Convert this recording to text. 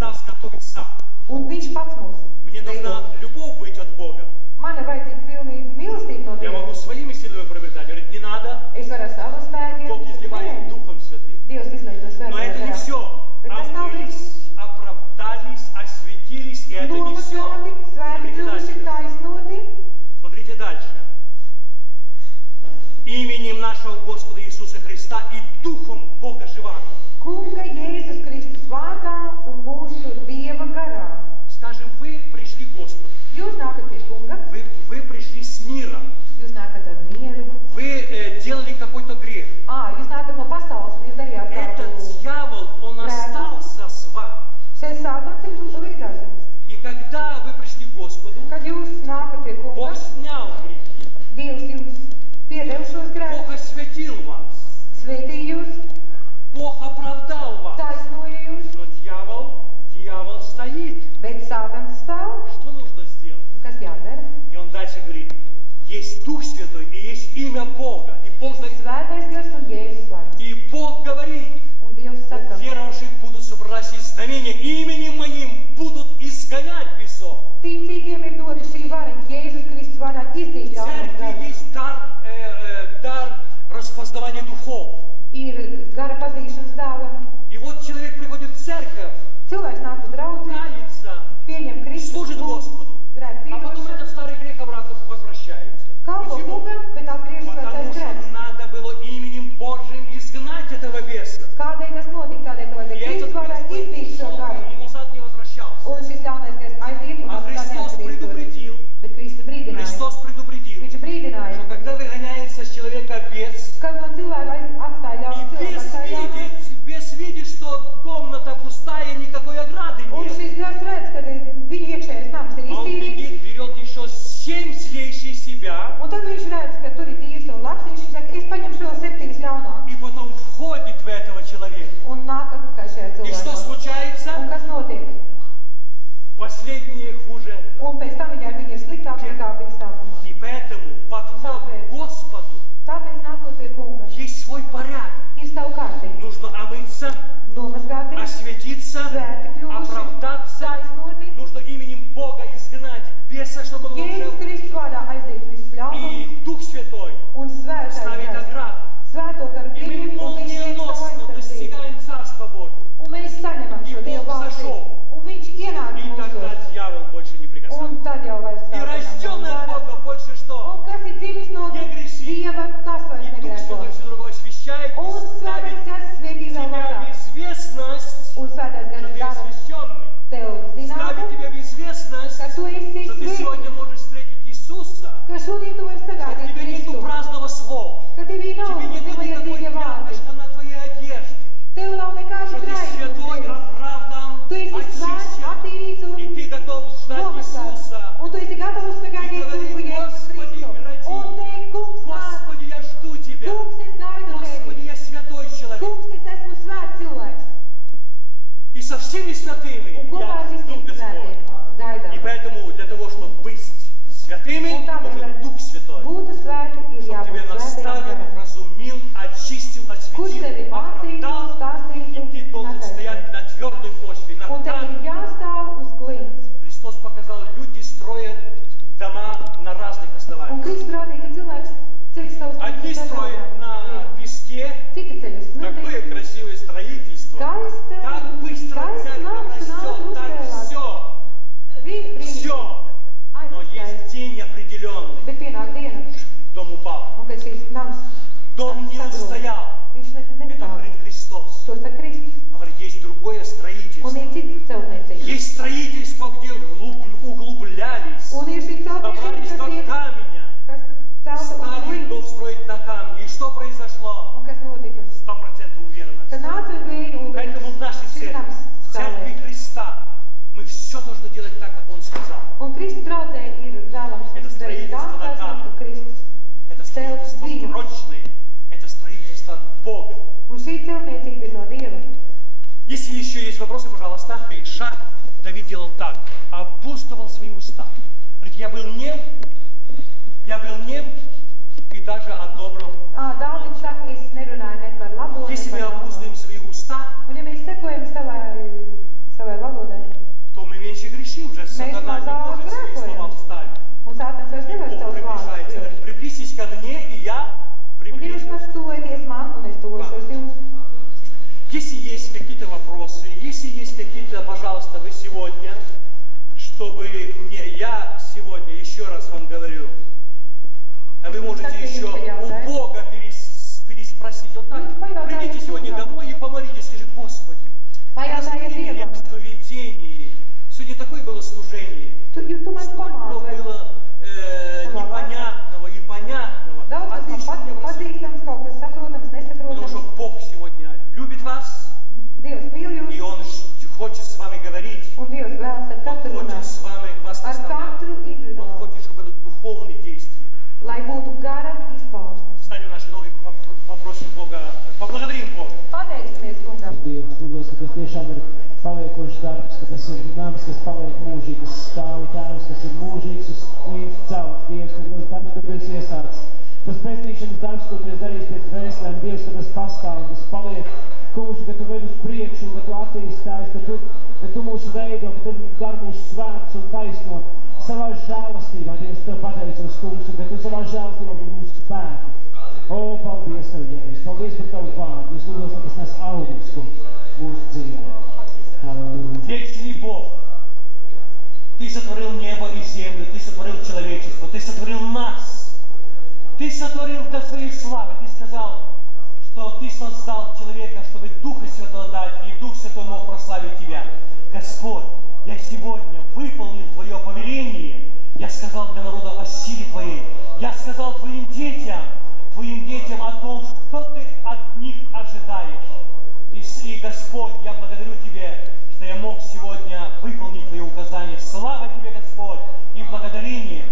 нас готовить сам. Un viņš pats mūs Мне veido. должна любовь быть от Бога. Man ir vajadzīga pilnīga mīlestība no Я Dieva. могу своими силами приобретать. Говорит, не надо. Es varu ar savu spēkiem. Бог изливает Духом Святым. Dievs izlaido Но это не svēto все. Bet tas nav Омылись, оправдались, осветились, и это не все. Nomazgāti, svēti Смотрите kļuvuši, дальше. taisnoti. Смотрите дальше. Именем нашего Господа Иисуса Христа и Духом Бога живаго. Kunga Jēzus Kristus vārdā un mūsu Dieva garā. Скажем, вы пришли к Господу. Jūs nākat pie kunga, Вы пришли с миром. jūs nākat ar mieru. Вы делали какой-то грех. Jūs nākat no pasaules un jūs darījāt Этот kādu. дьявол, он остался с вами. Šeit sātans ir līdzās jums. И когда вы пришли к Господу, Kad jūs nākat pie kunga, Бог снял грехи. Dievs jums piedeva šos grēkus, Бог осветил вас. svētīja jūs, Бог оправдал вас. taisnoja jūs, Но дьявол стоит. bet sātans stāv. Что нужно сделать? Kas jādara? И он дальше говорит, есть Дух Святой и есть имя Бога. И Бог Svētais gars un Jēzus vārds. И Бог говорит, Un Dievs saka, веровавших будут соблюдать знамения, именем моим будут изгонять бесов. ticīgiem ir dota šī vara Jēzus Kristus vārdā izdīt В ļaunos церкви garus. есть дар распознавания духов. Ir gara pazīšanas dāvana. И вот человек приходит в церковь, Cilvēks nāk uz draudzi, кается, pieņem Kristus, служит Господу, grēku а потом этот piedošanu, старый грех обратно возвращается. kalpo Почему? kungam, bet atgriežas Потому vecais что grēks. надо было именем Божьим изгнать этого беса. Kādēļ tas notika? Tādēļ, ka И vajadzēja этот Kristus vārdā бес izdīt šo ушел garu. и назад не возвращался. Un šis ļaunais gars aiziet un А atpakaļ Христос neatgriežas. предупредил, Bet Kristus brīdināja. Viņš brīdināja, что когда выгоняется с человека бес, kad no cilvēka atstāja и ļaunu cilvēku, бес видит, что комната пустая, никакой ограды un нет. šis gars redz, ka viņa iekšējais nams ir Он iztīrīts, бегит, берет еще 7 злейших себя, un tad viņš redz, ka tur ir tīrs un labs, viņš saka, es paņemšu vēl 7 ļaunākus, и потом входит в этого человека. un nāk atpakaļ šajā И что cilvēkā. случается? Un kas notiek? Последнее хуже. Un pēc tam viņa ar viņu ir sliktāk nekā bija sākumā. И поэтому подход к Господу Tāpēc nākot pie kunga, есть свой порядок. ir savu kārtību. Нужно омыться, Nomazgāties, осветиться, svēti kļuvuši, оправдаться. taisnoti, Нужно именем Бога изгнать беса, чтобы он Jēzus ушел. Kristus vārdā aiziet visu ļaunumu, И Дух Святой un svētais ставит gars, ограду. svēto garu И мы pieņem, un viņš liek savu молниеносно aizsardzību. достигаем Царства Божьего. Un mēs saņemam šo И Dievu Бог valstību, зашел. un viņš ienāk И тогда mūsos, дьявол больше не прикасается. un tad jau vairs И sākumā рожденный от nav Бога больше varas. что? Un kas ir dzimis no Не греси. Dieva, tas vairs И Дух negrēko. Святой все другое освещает и Un svētais ставит gars svētī vēl тебя vairāk. в известность, Un svētais что gars ты dara освященный. tev Ставит zināmu, тебя в известность, ka tu esi что ты сегодня svētīts, можешь встретить Иисуса, ka šodien tu vari что у sagaidīt тебя нету Kristu, праздного слова, ka tevī nav тебе нету никакой nevajadzīgie vārdi, пятнышка на твоей одежде, tev nav nekāda что ты святой, krājuma. оправдан, Tu esi svēts, очищен, attīrīts un и ты готов ждать nomaskāts. Иисуса. Un tu esi gatavs sagaidīt И kungu говори, Jēzus Господи, Kristu. гради. Un teikt, kungs nāk, Господи, я жду Тебя. kungs es gaidu Господи, tevi, я святой человек. kungs es esmu svēts cilvēks. И со всеми святыми Un kopā ar я жду visiem Господь. svētiem И gaidām. поэтому для того, чтобы быть святыми, Un tādēļ, нужен lai Дух Святой, būtu svēti, ir чтобы jābūt тебя svētajam наставил, garam. разумил, очистил, Kurš tevi осветил, mācītu, оправдал, stāstītu и ты un должен стоять attaisnotu. на твердой почве, на Un tev ir камне. jāstāv uz klints. Христос показал, люди stроят дома на разных Un основаниях. Kristus rādīja, ka cilvēks ceļ savus Одни ticības строят на dažādām. песке, Citi ceļ uz такое smiltīm. красивое строительство. Skaista, Так быстро skaists церковь nams un растет, ātri так uzcēlās. все, Brīnišķīgi. все. Но есть Aizskaists. день определенный. Bet pienāk diena, Дом упал. un kad šīs nams Дом не sagrūda, устоял. viņš Это nestāv. говорит Христос. To saka Kristus. Но говорит, есть другое Un строительство. ir cits celtniecības. Есть строительство, где углублялись, Un ir šī celtniecība, добрались kas до iet, камня, kas celta uz стали klints. дом строить на камне. И что произошло? Un kas notika? 100% уверенность. Kad nāca ar vēju un Поэтому в нашей šis церкви, nams церкви stāvēja. Христа, мы все должны делать так, как Он сказал. Un Kristus draudzē ir vēlams Это mums darīt tā, строительство на kā камне. saka Kristus. Это строительство Viņu. прочное, это строительство от Бога. Un šī celtniecība ir no Dieva. Если еще есть вопросы, пожалуйста. И шаг Давид делал так, обуздывал свои уста. Говорит, я был нем и даже одобрил. Dāvids saka, es nerunāju ne par labo, ne Если мы par ļauno. обуздываем свои уста, Un ja mēs sekojam savai valodai, сатана не mazāk может свои слова grēkojam. вставить. Un Sātans vairs nevar Бог savus приближается, vārdus. говорит, приблизьтесь ко мне, и я Un Dievs приближусь. saka, tuvieties man, un es tuvošos jums. Если есть какие-то вопросы, если есть какие-то, пожалуйста, вы сегодня, чтобы я сегодня еще раз вам говорю, а вы можете еще у Бога переспросить. Вот так, придите сегодня домой и помолитесь, скажи, Господи, прости меня в поведении. Сегодня такое было служение, столько было непонятного и понятного. Daudz kas man pazīstams, kaut kas saprotams, Потому что nesaprotams. Бог сегодня любит вас, Dievs mīl и jūs, Он хочет с вами говорить. un Dievs vēlas ar Он katru хочет runāt. с вами вас Ar наставлять. katru Он individuāli. хочет, чтобы было духовные действия. Lai būtu gara izpausme. Встанем наши ноги, попросим Бога, поблагодарим Бога. Pateiksimies kungam. Dievs, lūdzu, ka tas tiešām ir paliekošs darbs, ka tas ir nams, kas paliek mūžīgi, kas stāv tēvs, kas ir mūžīgs uz līdz celt. Dievs, ka tas darbs, ko tu esi iesācis. Tas pestīšanas darbs, ko tu esi darījis pēc vēslēm, Dievs, ka tas pastāv un tas paliek. Kungs, ka tu ved uz priekšu, un ka tu attīstājies, ka tu mūs veido, ka tu dari mūs svēts un taisno savā žēlastībā. Dievs, tev pateicos, kungs, un ka tu savā žēlastībā būtu mūsu spēku. O, paldies tev, Jēzus, paldies par tavu vārdu. Es lūdzu, lai tas nes augļus, kungs, mūsu dzīvē. Halleluja. Вечный Бог, Ты сотворил небо и землю, Ты сотворил человечество, Ты сотворил нас. Ты сотворил для своей славы. Ты сказал, что Ты создал человека, чтобы Духа Святого дать, и Дух Святой мог прославить Тебя. Господь, я сегодня выполнил Твое повеление. Я сказал для народа о силе Твоей. Я сказал Твоим детям о том, что Ты от них ожидаешь. И Господь, я благодарю Тебя, что я мог сегодня выполнить Твои указания. Слава Тебе, Господь, и благодарение.